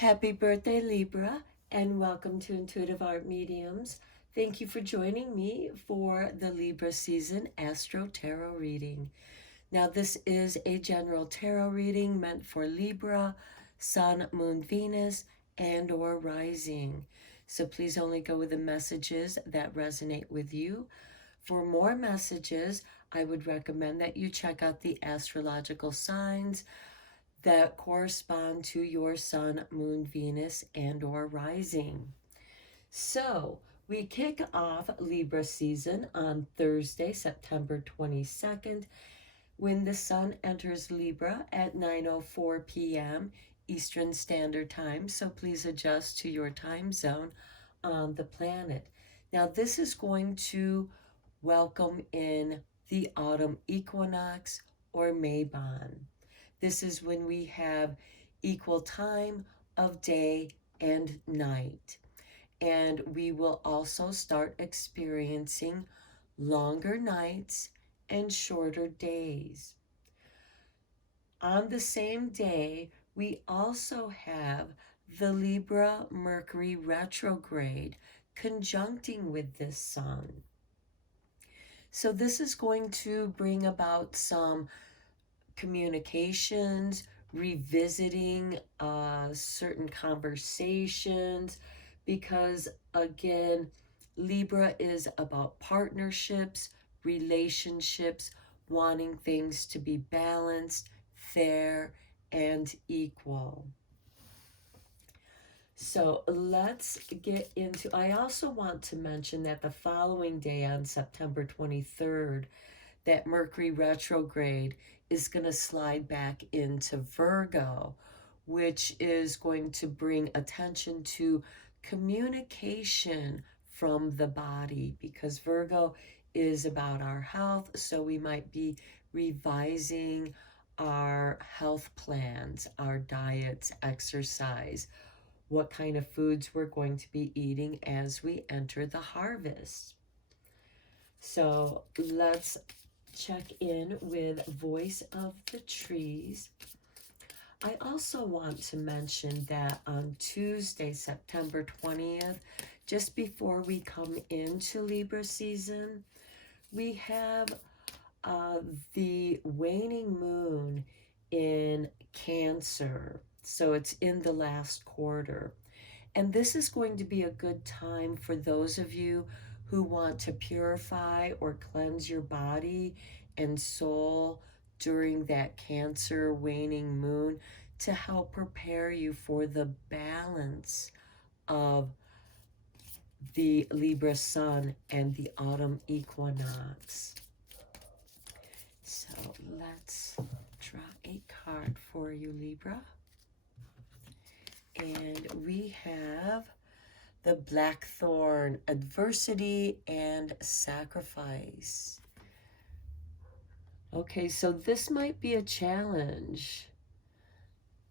Happy birthday, Libra, and welcome to Intuitive Art Mediums. Thank you for joining me for the Libra season Astro-Tarot reading. Now, this is a general tarot reading meant for Libra, Sun, Moon, Venus, and or rising. So please only go with the messages that resonate with you. For more messages, I would recommend that you check out the astrological signs that correspond to your Sun, Moon, Venus, and or rising. So we kick off Libra season on Thursday, September 22nd, when the Sun enters Libra at 9:04 p.m. Eastern Standard Time. So please adjust to your time zone on the planet. Now this is going to welcome in the autumn equinox or Mabon. This is when we have equal time of day and night. And we will also start experiencing longer nights and shorter days. On the same day, we also have the Libra Mercury retrograde conjuncting with this Sun. So this is going to bring about some communications, revisiting certain conversations, because again, Libra is about partnerships, relationships, wanting things to be balanced, fair, and equal. So let's get into, I also want to mention that the following day on September 23rd, that Mercury retrograde is going to slide back into Virgo, which is going to bring attention to communication from the body, because Virgo is about our health. So we might be revising our health plans, our diets, exercise, what kind of foods we're going to be eating as we enter the harvest. So let's check in with Voice of the Trees. I also want to mention that on Tuesday, September 20th, just before we come into Libra season, we have the waning moon in Cancer. So it's in the last quarter. And this is going to be a good time for those of you who want to purify or cleanse your body and soul during that Cancer waning moon, to help prepare you for the balance of the Libra sun and the autumn equinox. So let's draw a card for you, Libra. And we have the Blackthorn, adversity and sacrifice. Okay, so this might be a challenge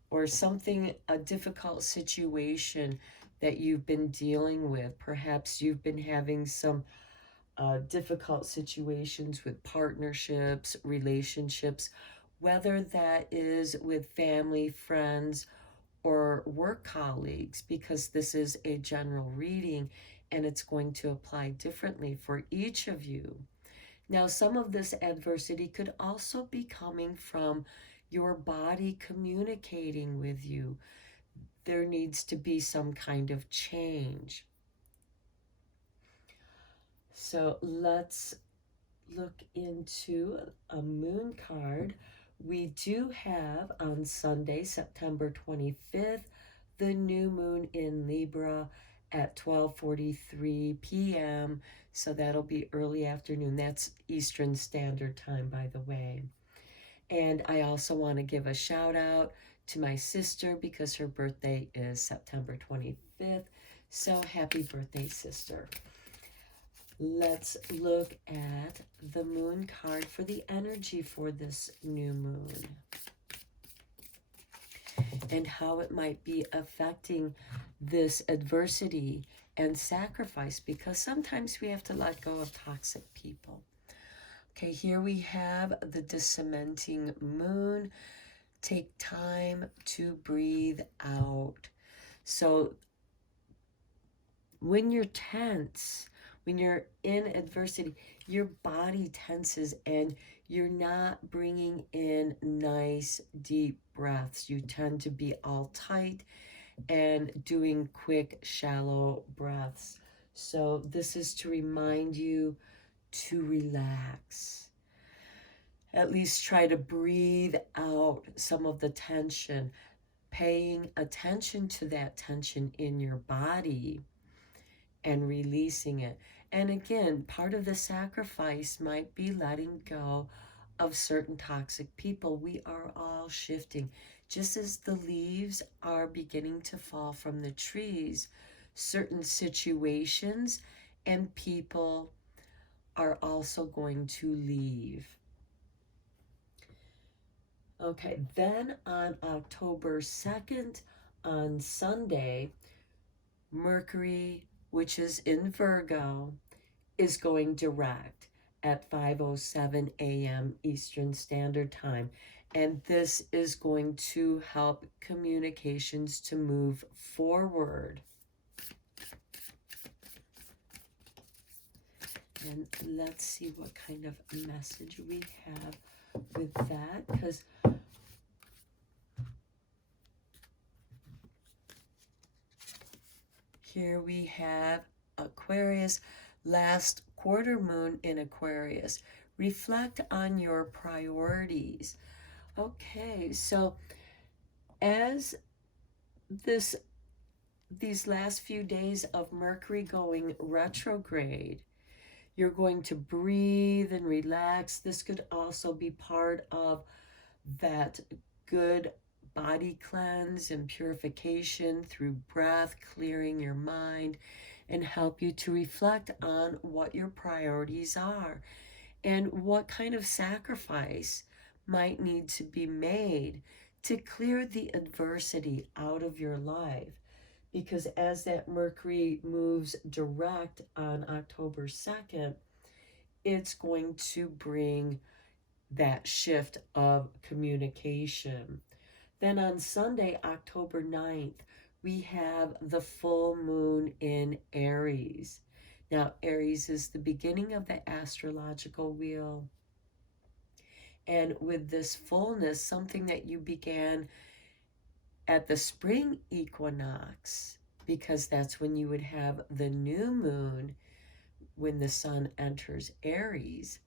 or something, a difficult situation that you've been dealing with. Perhaps you've been having some difficult situations with partnerships, relationships, whether that is with family, friends, or work colleagues, because this is a general reading and it's going to apply differently for each of you. Now, some of this adversity could also be coming from your body communicating with you. There needs to be some kind of change. So let's look into a moon card. We do have on Sunday, September 25th, the new moon in Libra at 12:43 p.m. So that'll be early afternoon. That's Eastern Standard Time, by the way. And I also want to give a shout out to my sister, because her birthday is September 25th. So happy birthday, sister. Let's look at the moon card for the energy for this new moon and how it might be affecting this adversity and sacrifice, because sometimes we have to let go of toxic people. Okay, here we have the discementing moon. Take time to breathe out. So when you're tense, when you're in adversity, your body tenses and you're not bringing in nice, deep breaths. You tend to be all tight and doing quick, shallow breaths. So this is to remind you to relax. At least try to breathe out some of the tension, paying attention to that tension in your body and releasing it. And again, part of the sacrifice might be letting go of certain toxic people. We are all shifting. Just as the leaves are beginning to fall from the trees, certain situations and people are also going to leave. Okay, then on October 2nd, on Sunday, Mercury, which is in Virgo, is going direct at 5:07 a.m. Eastern Standard Time. And this is going to help communications to move forward. And let's see what kind of message we have with that, because here we have Aquarius, last quarter moon in Aquarius. Reflect on your priorities. Okay, so as these last few days of Mercury going retrograde, you're going to breathe and relax. This could also be part of that good body cleanse and purification through breath, clearing your mind, and help you to reflect on what your priorities are and what kind of sacrifice might need to be made to clear the adversity out of your life. Because as that Mercury moves direct on October 2nd, it's going to bring that shift of communication. Then on Sunday, October 9th, we have the full moon in Aries. Now, Aries is the beginning of the astrological wheel. And with this fullness, something that you began at the spring equinox, because that's when you would have the new moon when the sun enters Aries.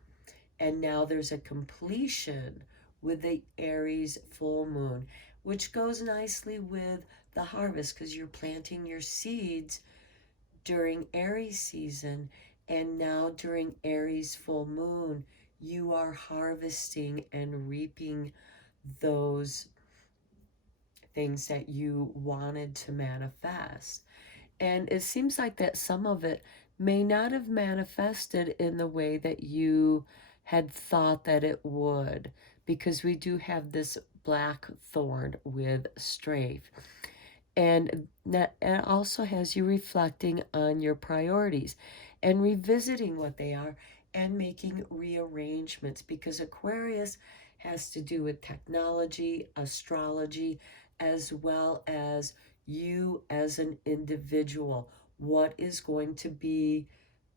And now there's a completion with the Aries full moon, which goes nicely with the harvest because you're planting your seeds during Aries season. And now during Aries full moon, you are harvesting and reaping those things that you wanted to manifest. And it seems like that some of it may not have manifested in the way that you had thought that it would, because we do have this black thorn with strafe. And that it also has you reflecting on your priorities and revisiting what they are and making rearrangements, because Aquarius has to do with technology, astrology, as well as you as an individual. What is going to be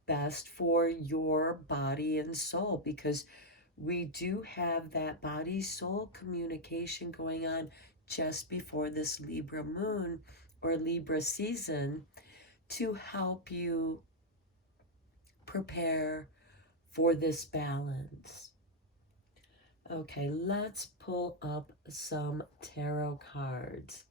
best for your body and soul? Because we do have that body soul communication going on just before this Libra moon or Libra season to help you prepare for this balance. Okay, let's pull up some tarot cards.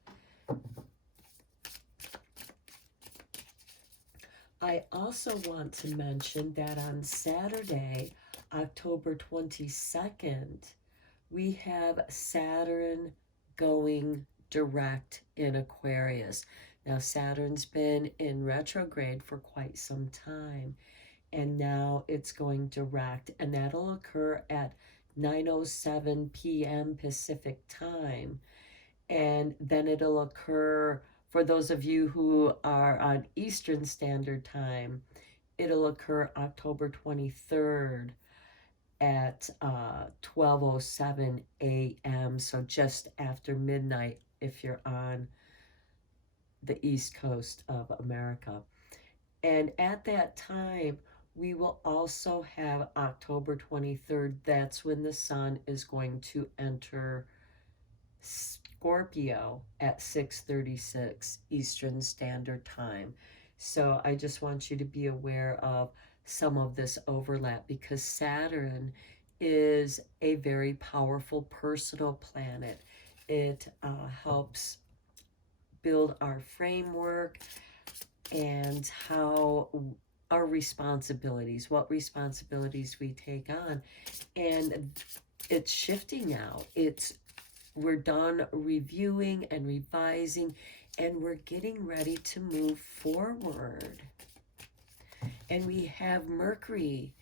I also want to mention that on Saturday, October 22nd, we have Saturn going direct in Aquarius. Now, Saturn's been in retrograde for quite some time, and now it's going direct, and that'll occur at 9:07 p.m. Pacific time. And then it'll occur, for those of you who are on Eastern Standard Time, it'll occur October 23rd at 12:07 a.m. So just after midnight if you're on the East Coast of America. And at that time, we will also have October 23rd. That's when the sun is going to enter Scorpio at 6:36 Eastern Standard Time. So I just want you to be aware of some of this overlap, because Saturn is a very powerful personal planet. It helps build our framework and how our responsibilities, what responsibilities we take on. And it's shifting now. We're done reviewing and revising, and we're getting ready to move forward. And we have Mercury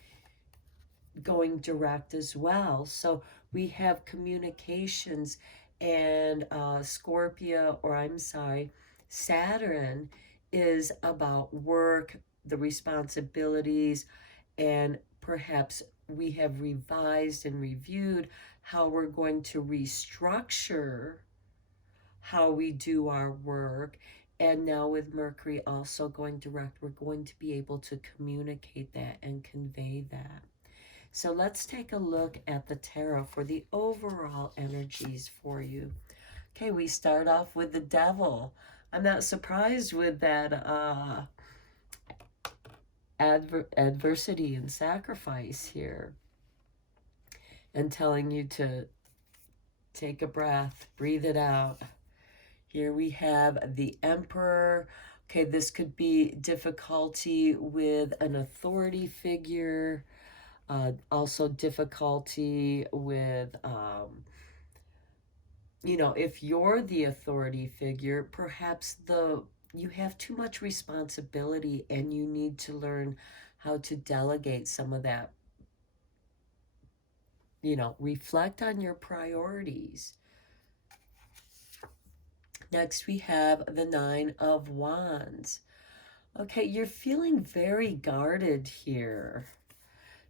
going direct as well. So we have communications, and Saturn is about work, the responsibilities, and perhaps we have revised and reviewed how we're going to restructure how we do our work. And now with Mercury also going direct, we're going to be able to communicate that and convey that. So let's take a look at the tarot for the overall energies for you. Okay, we start off with the Devil. I'm not surprised with that adversity and sacrifice here, and telling you to take a breath, breathe it out. Here we have the Emperor. Okay, this could be difficulty with an authority figure, also difficulty with, if you're the authority figure, perhaps you have too much responsibility and you need to learn how to delegate some of that. Reflect on your priorities. Next, we have the Nine of Wands. Okay, you're feeling very guarded here.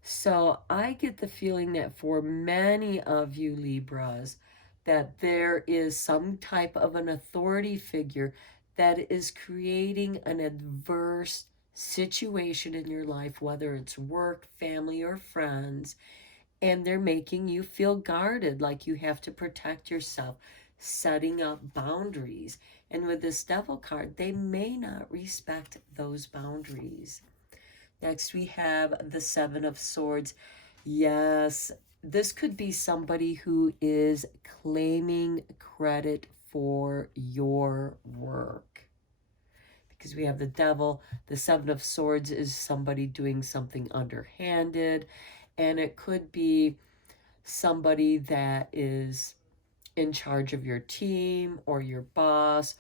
So I get the feeling that for many of you Libras, that there is some type of an authority figure that is creating an adverse situation in your life, whether it's work, family, or friends, and they're making you feel guarded, like you have to protect yourself, setting up boundaries. And with this Devil card, they may not respect those boundaries. Next, we have the Seven of Swords. Yes, this could be somebody who is claiming credit for your work. Because we have the Devil, the Seven of Swords is somebody doing something underhanded. And it could be somebody that is in charge of your team or your boss,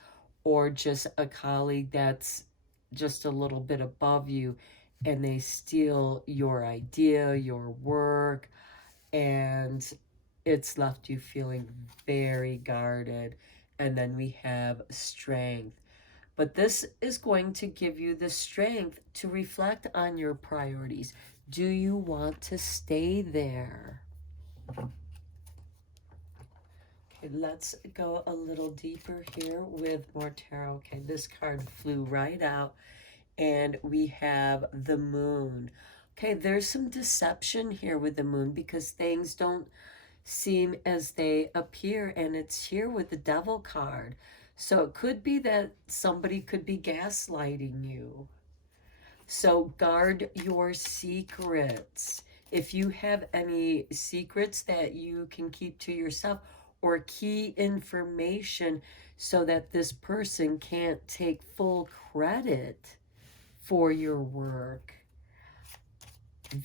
or just a colleague that's just a little bit above you, and they steal your idea, your work, and it's left you feeling very guarded. And then we have Strength. But this is going to give you the strength to reflect on your priorities. Do you want to stay there? Okay, let's go a little deeper here with more tarot. Okay, this card flew right out, and we have the Moon. Okay, there's some deception here with the Moon, because things don't seem as they appear, and it's here with the Devil card. So it could be that somebody could be gaslighting you. So guard your secrets. If you have any secrets that you can keep to yourself, or key information, so that this person can't take full credit for your work,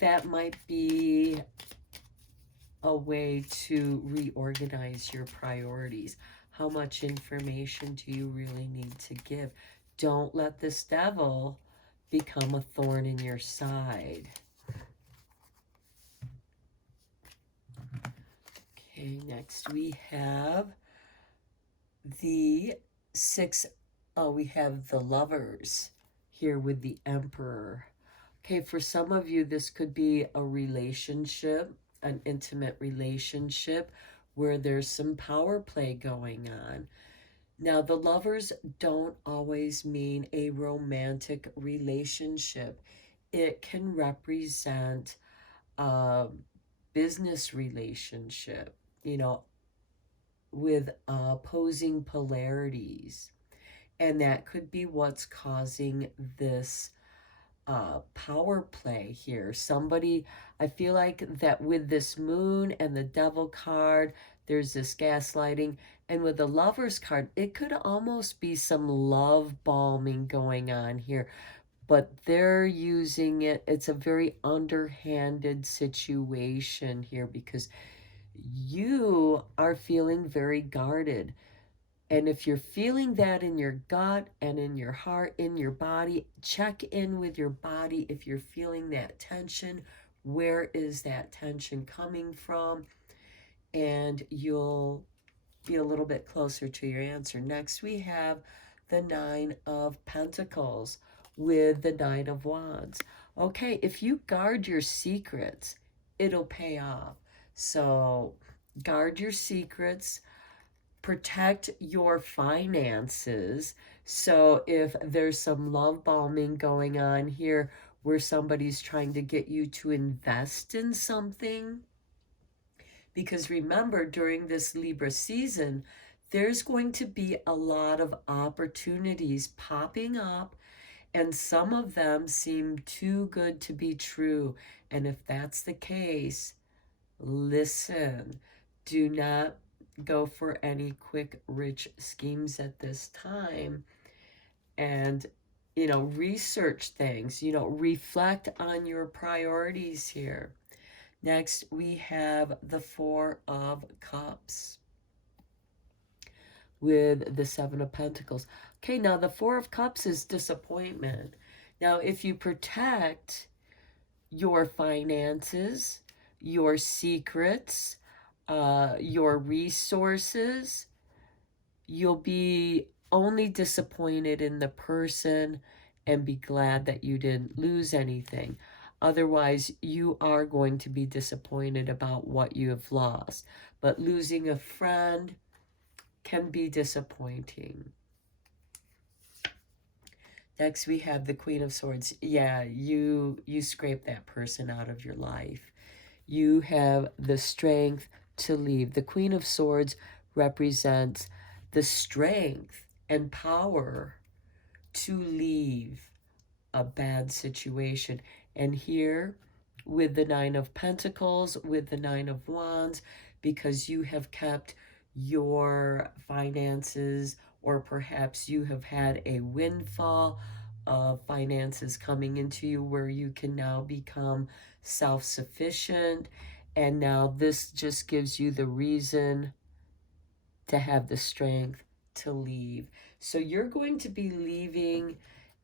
that might be a way to reorganize your priorities. How much information do you really need to give? Don't let this Devil become a thorn in your side. Okay, next we have the we have the Lovers here with the Emperor. Okay, for some of you, this could be a relationship, an intimate relationship, where there's some power play going on. Now, the lovers don't always mean a romantic relationship. It can represent a business relationship, with opposing polarities. And that could be what's causing this power play here. Somebody, I feel like that with this moon and the devil card, there's this gaslighting. And with the lover's card, it could almost be some love bombing going on here. But they're using it, it's a very underhanded situation here because you are feeling very guarded. And if you're feeling that in your gut and in your heart, in your body, check in with your body. If you're feeling that tension, where is that tension coming from? And you'll be a little bit closer to your answer. Next, we have the Nine of Pentacles with the Nine of Wands. Okay, if you guard your secrets, it'll pay off. So guard your secrets, protect your finances. So if there's some love bombing going on here where somebody's trying to get you to invest in something, because remember, during this Libra season, there's going to be a lot of opportunities popping up, and some of them seem too good to be true. And if that's the case, listen, do not go for any quick, rich schemes at this time. And, research things, reflect on your priorities here. Next, we have the Four of Cups with the Seven of Pentacles. Okay, now the Four of Cups is disappointment. Now, if you protect your finances, your secrets, your resources, you'll be only disappointed in the person and be glad that you didn't lose anything. Otherwise, you are going to be disappointed about what you have lost. But losing a friend can be disappointing. Next, we have the Queen of Swords. Yeah, you scrape that person out of your life. You have the strength to leave. The Queen of Swords represents the strength and power to leave a bad situation. And here, with the Nine of Pentacles, with the Nine of Wands, because you have kept your finances, or perhaps you have had a windfall of finances coming into you where you can now become self-sufficient. And now this just gives you the reason to have the strength to leave. So you're going to be leaving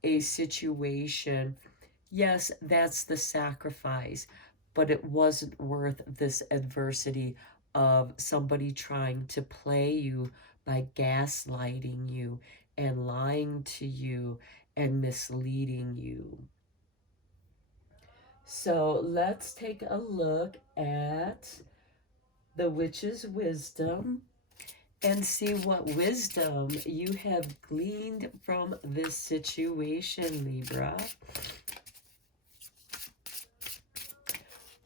a situation. Yes, that's the sacrifice, but it wasn't worth this adversity of somebody trying to play you by gaslighting you and lying to you and misleading you. So let's take a look at the Witch's Wisdom and see what wisdom you have gleaned from this situation, Libra.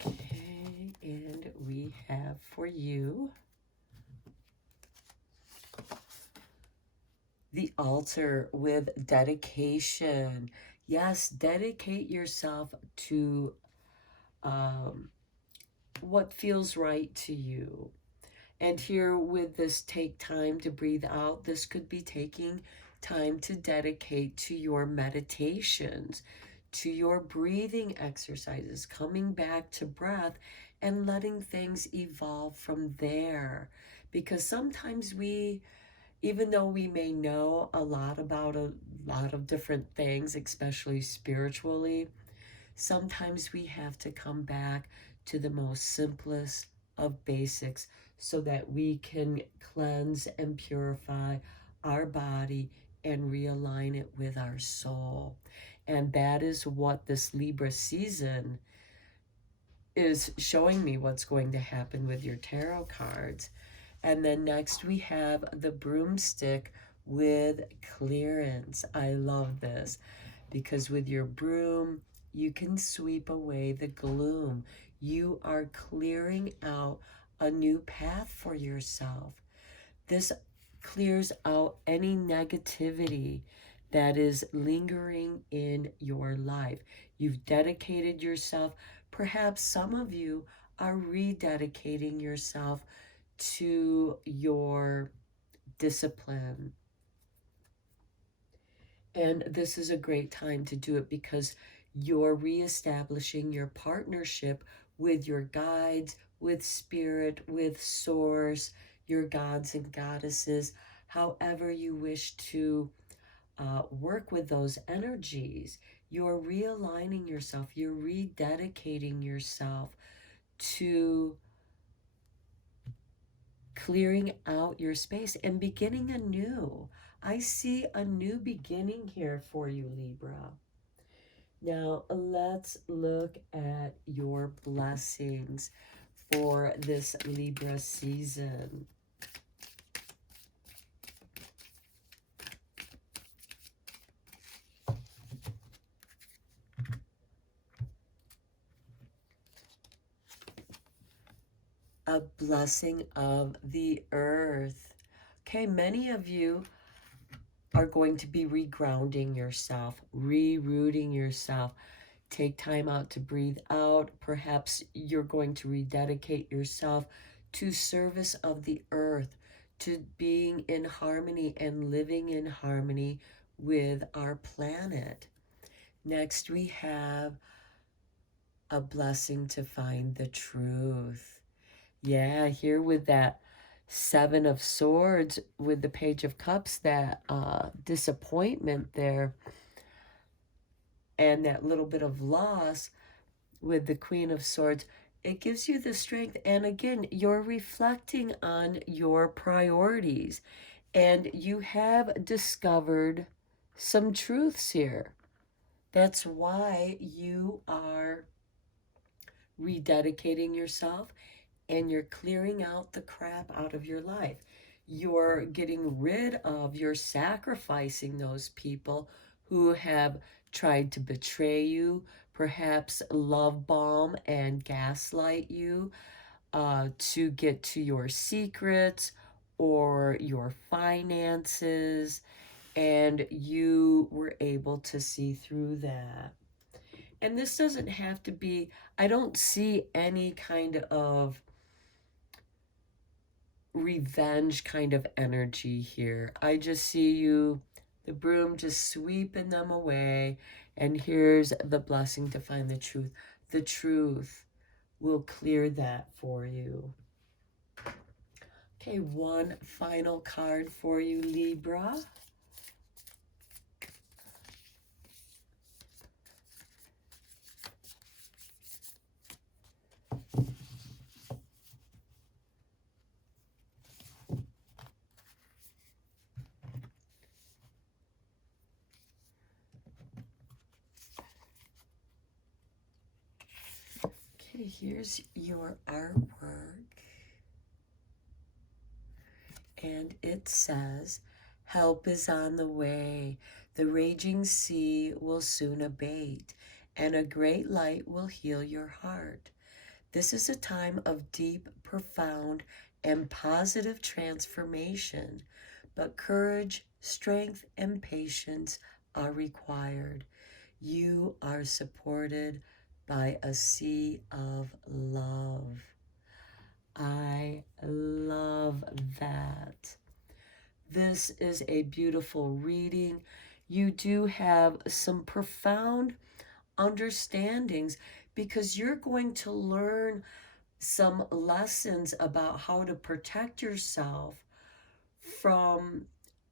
Okay, and we have for you the altar with dedication. Yes, dedicate yourself to what feels right to you. And here with this take time to breathe out, this could be taking time to dedicate to your meditations, to your breathing exercises, coming back to breath and letting things evolve from there. Because sometimes we, even though we may know a lot about a lot of different things, especially spiritually, sometimes we have to come back to the most simplest of basics so that we can cleanse and purify our body and realign it with our soul. And that is what this Libra season is showing me, what's going to happen with your tarot cards. And then next we have the broomstick with clearance. I love this because with your broom, you can sweep away the gloom. You are clearing out a new path for yourself. This clears out any negativity that is lingering in your life. You've dedicated yourself. Perhaps some of you are rededicating yourself to your discipline. And this is a great time to do it because you're reestablishing your partnership with your guides, with spirit, with source, your gods and goddesses, however you wish to work with those energies. You're realigning yourself, you're rededicating yourself to clearing out your space and beginning anew. I see a new beginning here for you, Libra. Now, let's look at your blessings for this Libra season. A blessing of the earth. Okay, many of you are going to be regrounding yourself, rerooting yourself. Take time out to breathe out. Perhaps you're going to rededicate yourself to service of the earth, to being in harmony and living in harmony with our planet. Next, we have a blessing to find the truth. Yeah, here with that Seven of Swords with the Page of Cups, that disappointment there, and that little bit of loss with the Queen of Swords, it gives you the strength. And again, you're reflecting on your priorities, and you have discovered some truths here. That's why you are rededicating yourself and you're clearing out the crap out of your life. You're getting rid of, you're sacrificing those people who have tried to betray you, perhaps love bomb and gaslight you to get to your secrets or your finances, and you were able to see through that. And this doesn't have to be, I don't see any kind of revenge kind of energy here. I just see you, the broom, just sweeping them away. And here's the blessing to find the truth. The truth will clear that for you. Okay, one final card for you, Libra. Okay, here's your artwork. And it says, help is on the way. The raging sea will soon abate, and a great light will heal your heart. This is a time of deep, profound, and positive transformation, but courage, strength, and patience are required. You are supported by a sea of love. I love that. This is a beautiful reading. You do have some profound understandings because you're going to learn some lessons about how to protect yourself from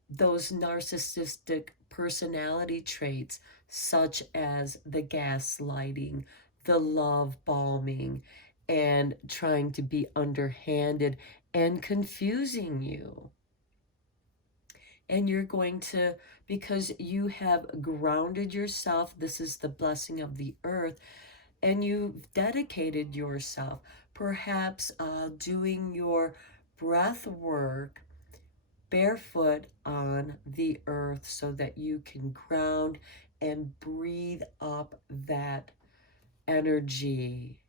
those narcissistic personality traits, such as the gaslighting, the love bombing, and trying to be underhanded and confusing you. And you're going to, because you have grounded yourself, this is the blessing of the earth, and you've dedicated yourself, perhaps doing your breath work barefoot on the earth so that you can ground and breathe up that energy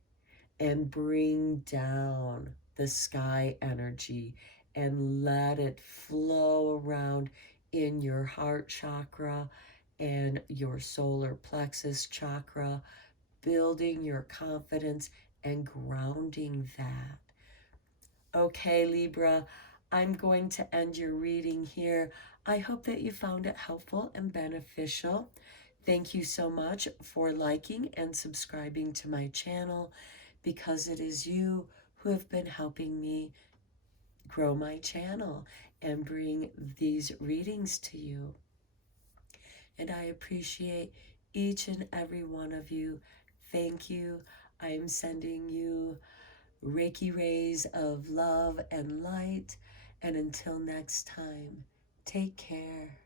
and bring down the sky energy and let it flow around in your heart chakra and your solar plexus chakra, building your confidence and grounding that. Okay, Libra, I'm going to end your reading here. I hope that you found it helpful and beneficial. Thank you so much for liking and subscribing to my channel, because it is you who have been helping me grow my channel and bring these readings to you. And I appreciate each and every one of you. Thank you. I am sending you Reiki rays of love and light. And until next time, take care.